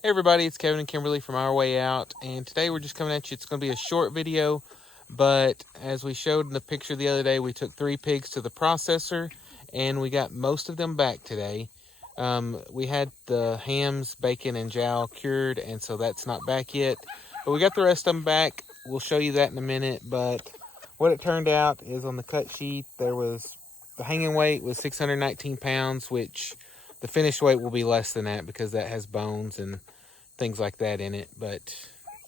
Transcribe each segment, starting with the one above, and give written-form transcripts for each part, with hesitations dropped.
Hey everybody, it's Kevin and Kimberly from Our Way Out, and today we're just coming at you. It's going to be a short video, but as we showed in the picture the other day, we took 3 pigs to the processor, and we got most of them back today. We had the hams, bacon, and jowl cured, and so that's not back yet, but we got the rest of them back. We'll show you that in a minute, but what it turned out is on the cut sheet, the hanging weight was 619 pounds, which the finished weight will be less than that because that has bones and things like that in it. But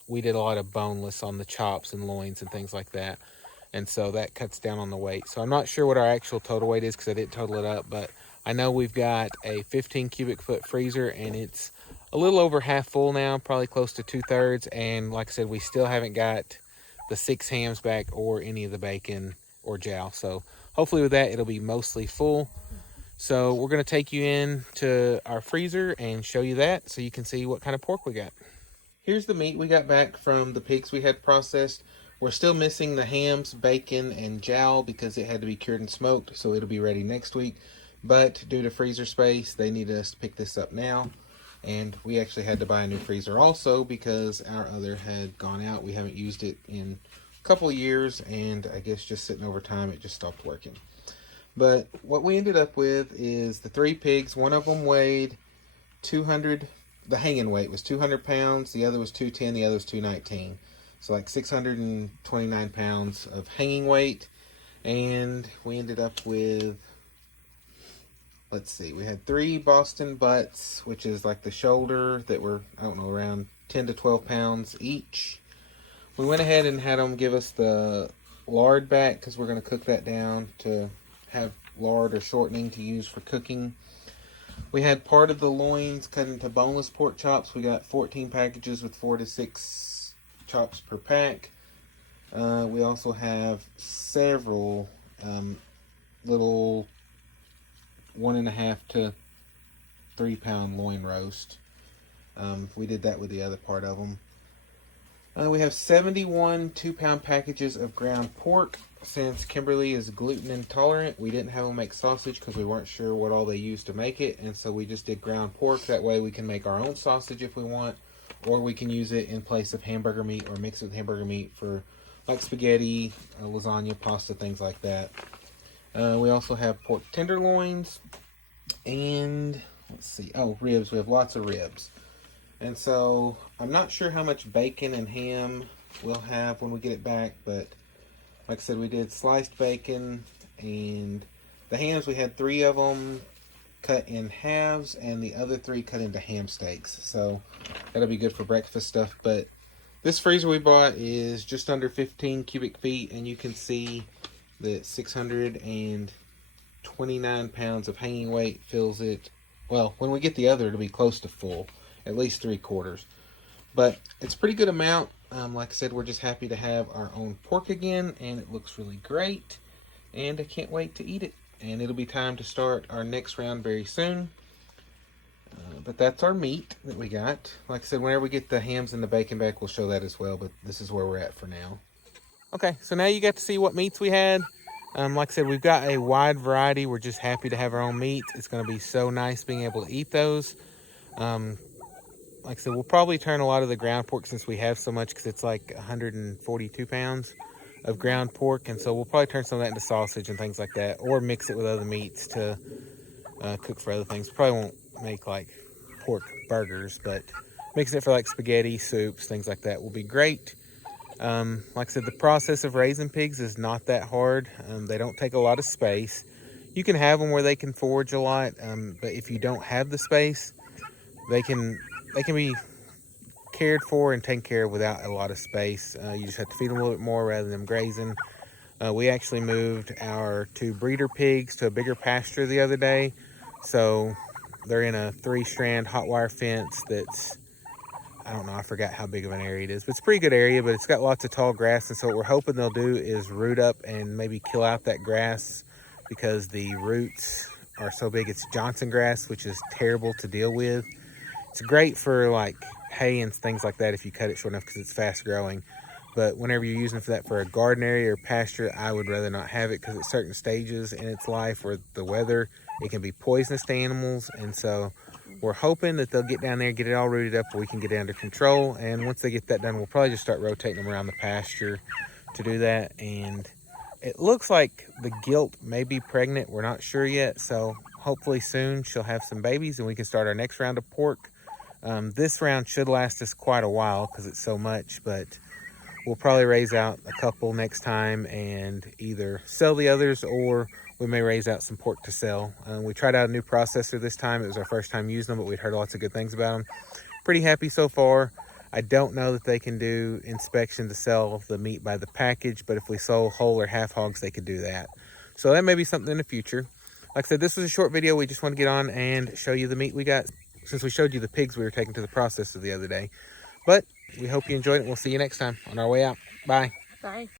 we did a lot of boneless on the chops and loins and things like that. And so that cuts down on the weight. So I'm not sure what our actual total weight is because I didn't total it up. But I know we've got a 15 cubic foot freezer and it's a little over half full now, probably close to 2/3. And like I said, we still haven't got the 6 hams back or any of the bacon or jowl. So hopefully with that, it'll be mostly full. So we're going to take you in to our freezer and show you that so you can see what kind of pork we got. Here's the meat we got back from the pigs we had processed. We're still missing the hams, bacon, and jowl because it had to be cured and smoked, so it'll be ready next week. But due to freezer space, they needed us to pick this up now. And we actually had to buy a new freezer also because our other had gone out. We haven't used it in a couple of years, and I guess just sitting over time, it just stopped working. But what we ended up with is the 3 pigs. One of them weighed 200. The hanging weight was 200 pounds. The other was 210. The other was 219. So like 629 pounds of hanging weight. And we ended up with, let's see, we had 3 Boston butts, which is like the shoulder, that were, I don't know, around 10 to 12 pounds each. We went ahead and had them give us the lard back because we're going to cook that down to have lard or shortening to use for cooking. We had part of the loins cut into boneless pork chops. We got 14 packages with 4 to 6 chops per pack. We also have several little 1.5 to 3 pound loin roast. We did that with the other part of them. We have 71 2-pound packages of ground pork. Since Kimberly is gluten intolerant, we didn't have them make sausage because we weren't sure what all they used to make it, and so we just did ground pork. That way we can make our own sausage if we want, or we can use it in place of hamburger meat or mix it with hamburger meat for like spaghetti, lasagna, pasta, things like that. We also have pork tenderloins and let's see, ribs. We have lots of ribs. And so I'm not sure how much bacon and ham we'll have when we get it back, but like I said, we did sliced bacon, and the hams, we had 3 of them cut in halves and the other 3 cut into ham steaks. So that'll be good for breakfast stuff. But this freezer we bought is just under 15 cubic feet, and you can see that 629 pounds of hanging weight fills it. Well, when we get the other, it'll be close to full, at least 3/4. But it's a pretty good amount. Like I said, we're just happy to have our own pork again, and it looks really great. And I can't wait to eat it. And it'll be time to start our next round very soon. But that's our meat that we got. Like I said, whenever we get the hams and the bacon back, we'll show that as well. But this is where we're at for now. Okay, so now you got to see what meats we had. Like I said, we've got a wide variety. We're just happy to have our own meats. It's going to be so nice being able to eat those. Like I said, we'll probably turn a lot of the ground pork since we have so much, because it's like 142 pounds of ground pork, and so we'll probably turn some of that into sausage and things like that, or mix it with other meats to cook for other things. Probably won't make like pork burgers, but mixing it for like spaghetti, soups, things like that will be great. Like I said, the process of raising pigs is not that hard. They don't take a lot of space. You can have them where they can forage a lot, but if you don't have the space, they can be cared for and taken care of without a lot of space. You just have to feed them a little bit more rather than them grazing. We actually moved our 2 breeder pigs to a bigger pasture the other day. So they're in a 3-strand hot wire fence that's, I don't know, I forgot how big of an area it is, but it's a pretty good area, but it's got lots of tall grass. And so what we're hoping they'll do is root up and maybe kill out that grass, because the roots are so big. It's Johnson grass, which is terrible to deal with. It's great for like hay and things like that if you cut it short enough because it's fast growing. But whenever you're using for that for a garden area or pasture, I would rather not have it, because at certain stages in its life or the weather, it can be poisonous to animals. And so We're hoping that they'll get down there, get it all rooted up, where we can get it under control. And once they get that done, we'll probably just start rotating them around the pasture to do that. And it looks like the gilt may be pregnant. We're not sure yet. So hopefully soon she'll have some babies and we can start our next round of pork. This round should last us quite a while because it's so much, but we'll probably raise out a couple next time and either sell the others or we may raise out some pork to sell. We tried out a new processor this time. It was our first time using them, but we'd heard lots of good things about them. Pretty happy so far. I don't know that they can do inspection to sell the meat by the package, but if we sold whole or half hogs, they could do that. So that may be something in the future. Like I said, this was a short video. We just want to get on and show you the meat we got, since we showed you the pigs we were taking to the processor the other day. But we hope you enjoyed it. We'll see you next time on our way out. Bye. Bye.